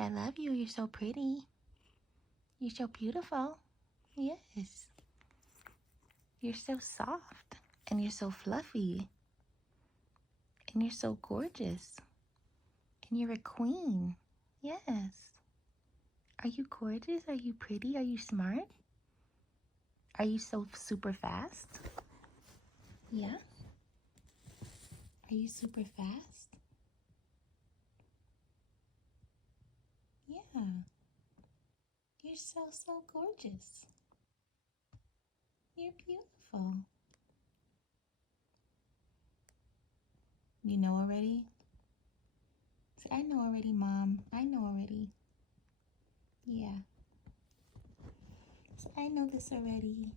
I love you. You're so pretty. You're so beautiful. Yes. You're so soft. And you're so fluffy. And you're so gorgeous. And you're a queen. Yes. Are you gorgeous? Are you pretty? Are you smart? Are you so super fast? Yeah? Are you super fast? Yeah. You're so gorgeous. You're beautiful. You know already? Say, I know already, Mom. I know already. Yeah. Say, I know this already.